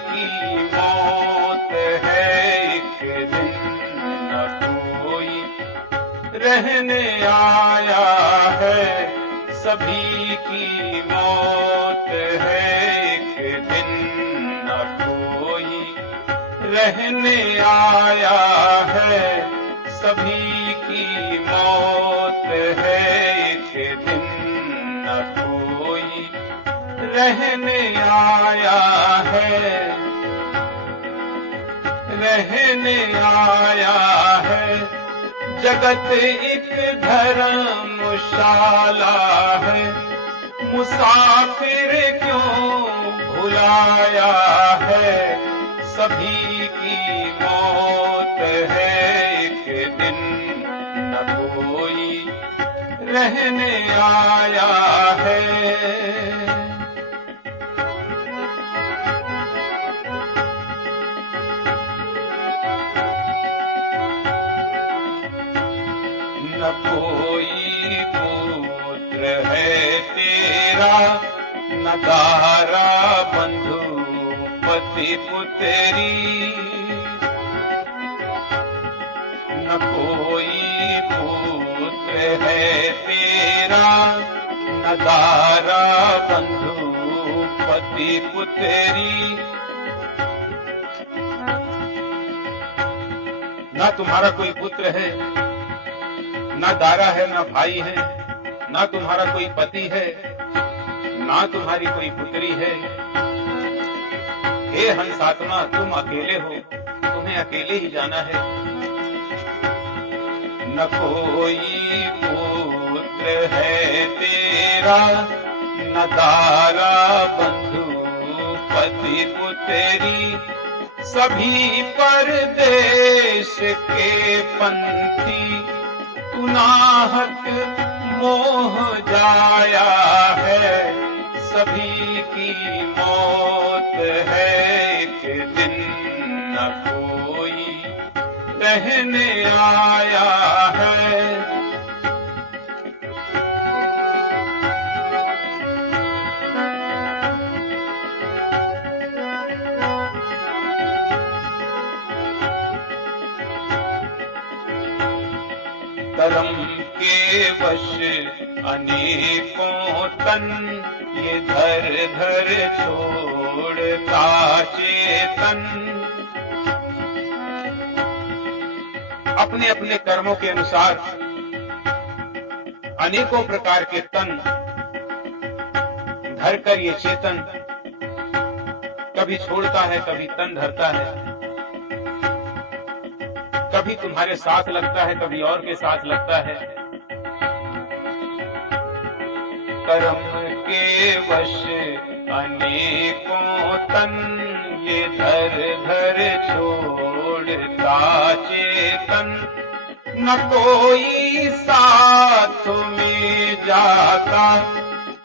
की मौत है एक दिन, न कोई रहने आया है। सभी की मौत है एक दिन, न कोई रहने आया है। सभी की मौत है एक दिन, न कोई रहने आया है। रहने आया है। जगत एक धर्मशाला है, मुसाफिर क्यों भुलाया है। सभी की मौत है एक दिन, न कोई रहने आया है। न कोई पुत्र है तेरा, न दारा बंधु पति पुत्री। न कोई पुत्र है तेरा, न दारा बंधु पति पुत्री। न तुम्हारा कोई पुत्र है, ना दारा है, ना भाई है, ना तुम्हारा कोई पति है, ना तुम्हारी कोई पुत्री है। हे हंसात्मा, तुम अकेले हो, तुम्हें अकेले ही जाना है। न कोई पुत्र है तेरा, न दारा बंधु पति पुत्री। सभी परदेश के पंथी, तू नाहक मोह जाया है। सभी की मौत है एक दिन, न कोई रहने आया है। कर्म के वश अनेकों तन, ये धर धर छोड़ता चेतन। अपने अपने कर्मों के अनुसार अनेकों प्रकार के तन धरकर ये चेतन कभी छोड़ता है, कभी तन धरता है। कभी तुम्हारे साथ लगता है, कभी और के साथ लगता है। कर्म के वश अनेकों तन, ये धर धर छोड़ता चेतन। न कोई साथ में जाता,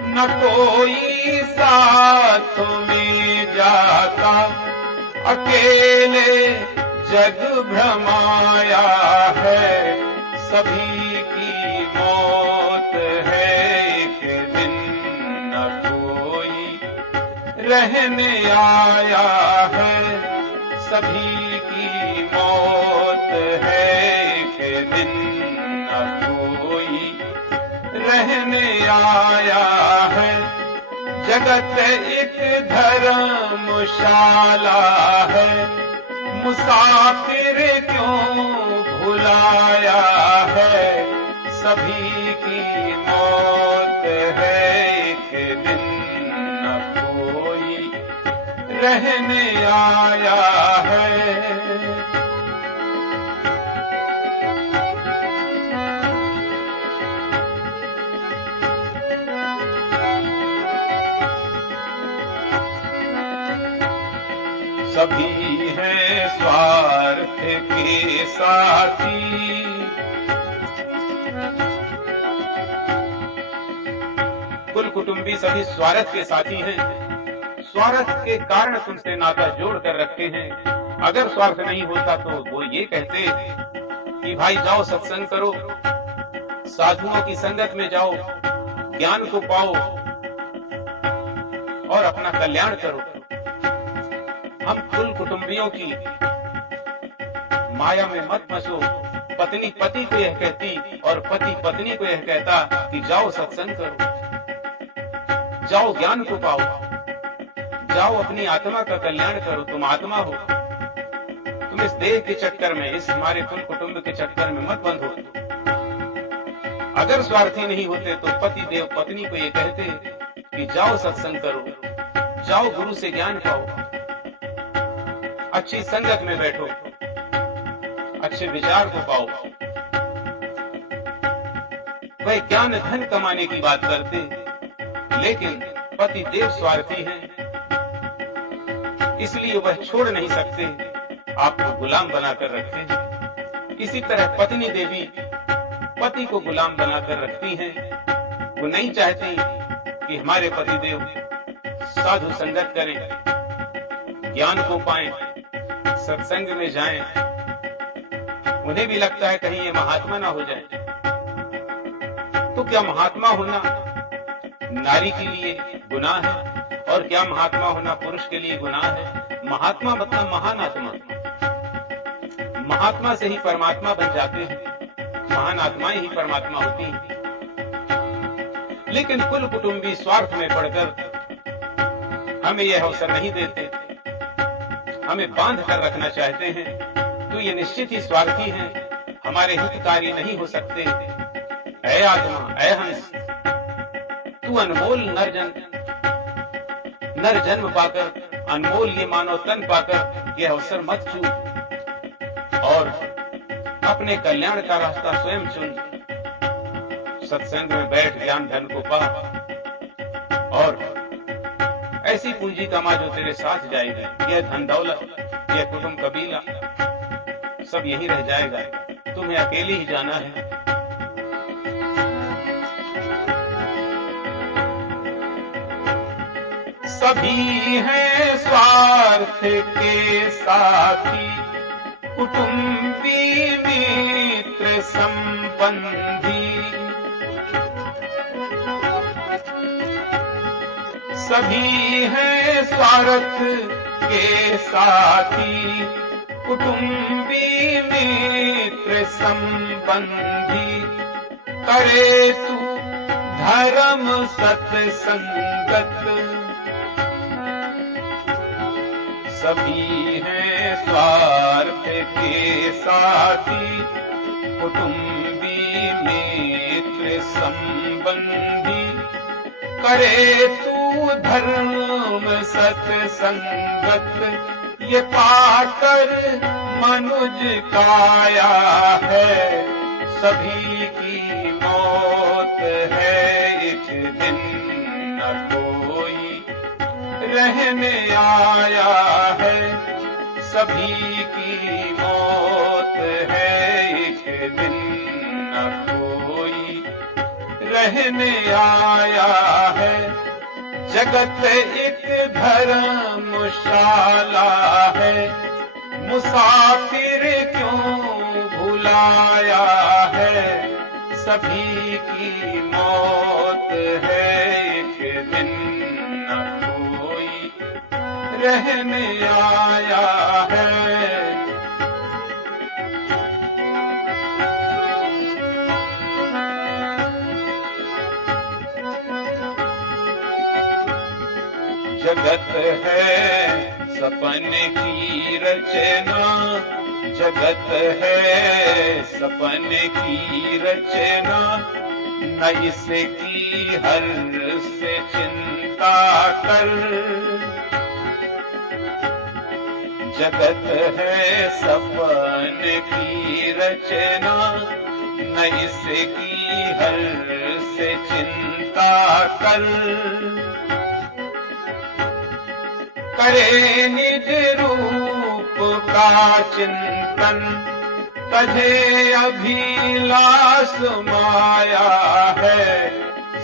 न कोई साथ में जाता। अकेले जग भ्रमाया है। सभी की मौत है एक दिन, न कोई रहने आया है। सभी की मौत है एक दिन, न कोई रहने आया है। जगत एक धर्मशाला है, मुसाफिर क्यों भुलाया है। सभी की मौत है एक दिन, न कोई रहने आया है। सभी हैं स्वार्थ के साथी, कुल कुटुंबी सभी स्वार्थ के साथी हैं। स्वार्थ के कारण तुमसे नाता जोड़ कर रखे हैं। अगर स्वार्थ नहीं होता तो वो ये कहते कि भाई जाओ सत्संग करो, साधुओं की संगत में जाओ, ज्ञान को पाओ और अपना कल्याण करो। हम कुल कुटुंबियों की माया में मत फंसो। पत्नी पति को यह कहती और पति पत्नी को यह कहता कि जाओ सत्संग करो, जाओ ज्ञान को पाओ, जाओ अपनी आत्मा का कल्याण करो। तुम आत्मा हो, तुम इस देह के चक्कर में, इस हमारे कुल कुटुंब के चक्कर में मत बंधो। अगर स्वार्थी नहीं होते तो पति देव पत्नी को ये कहते कि जाओ सत्संग करो, जाओ गुरु से ज्ञान पाओ, अच्छी संगत में बैठो, अच्छे विचार को पाओ। वह ज्ञान धन कमाने की बात करते, लेकिन पति देव स्वार्थी हैं, इसलिए वह छोड़ नहीं सकते, आपको गुलाम बनाकर रखते हैं। इसी तरह पत्नी देवी पति को गुलाम बनाकर रखती हैं। वो नहीं चाहती कि हमारे पति देव साधु संगत करें, ज्ञान को पाएं, सत्संग में जाएं। उन्हें भी लगता है कहीं ये महात्मा ना हो जाए। तो क्या महात्मा होना नारी के लिए गुनाह है और क्या महात्मा होना पुरुष के लिए गुनाह है? महात्मा मतलब महान आत्मा, महात्मा से ही परमात्मा बन जाते हैं, महान आत्माएं ही परमात्मा होती हैं। लेकिन कुल कुटुंबी स्वार्थ में पड़कर हमें यह अवसर नहीं देते, हमें बांध कर रखना चाहते हैं। तो ये निश्चित ही स्वार्थी हैं, हमारे हितकारी नहीं हो सकते। ऐ आत्मा, ऐ हंस, तू अनमोल नर जन्म पाकर, अनमोल ये मानव तन पाकर ये अवसर मत चूक और अपने कल्याण का रास्ता स्वयं चुन। सत्संग में बैठ, ज्ञान धन को पा और ऐसी पूंजी कमा जो तेरे साथ जाएगी। यह धन दौलत, यह कुटुंब कबीला सब यही रह जाएगा, तुम्हें अकेले ही जाना है। सभी हैं स्वार्थ के साथी, कुटुंबी मित्र संबंधी। सभी हैं स्वार्थ के साथी, कुटुंबी मित्र संबंधी। करे तू धर्म सत्संगत, सभी हैं स्वार्थ के साथी, कुटुंबी मित्र संबंधी। करे तू धर्म सत्संगत, ये पाकर मनुज काया है। सभी की मौत है, एक दिन न कोई रहने आया है। सभी की मौत है, एक दिन न कोई रहने आया है। जगत एक धर्मशाला है, मुसाफिर क्यों भुलाया है। सभी की मौत है, एक दिन न कोई रहने आया है। जगत है सपने की रचना, जगत है सपने की रचना। न इसकी हर से चिंता कर, जगत है सपने की रचना। न इसकी हर से चिंता कर। करे निज रूप का चिंतन, तझे अभिलाष माया है।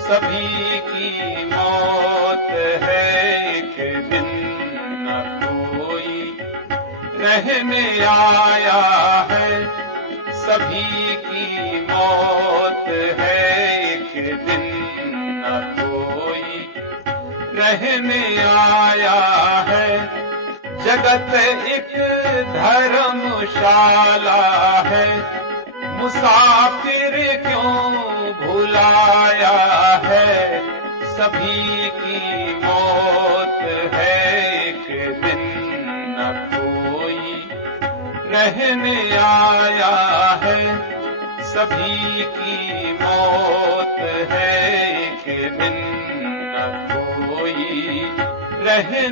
सभी की मौत है, एक दिन न कोई रहने आया है। सभी की मौत है, एक दिन न कोई रहने आया है। जगत एक धर्मशाला है, मुसाफिर क्यों भुलाया है, सभी की मौत है एक दिन, न कोई रहने आया है, सभी की मौत है एक दिन, न कोई रहने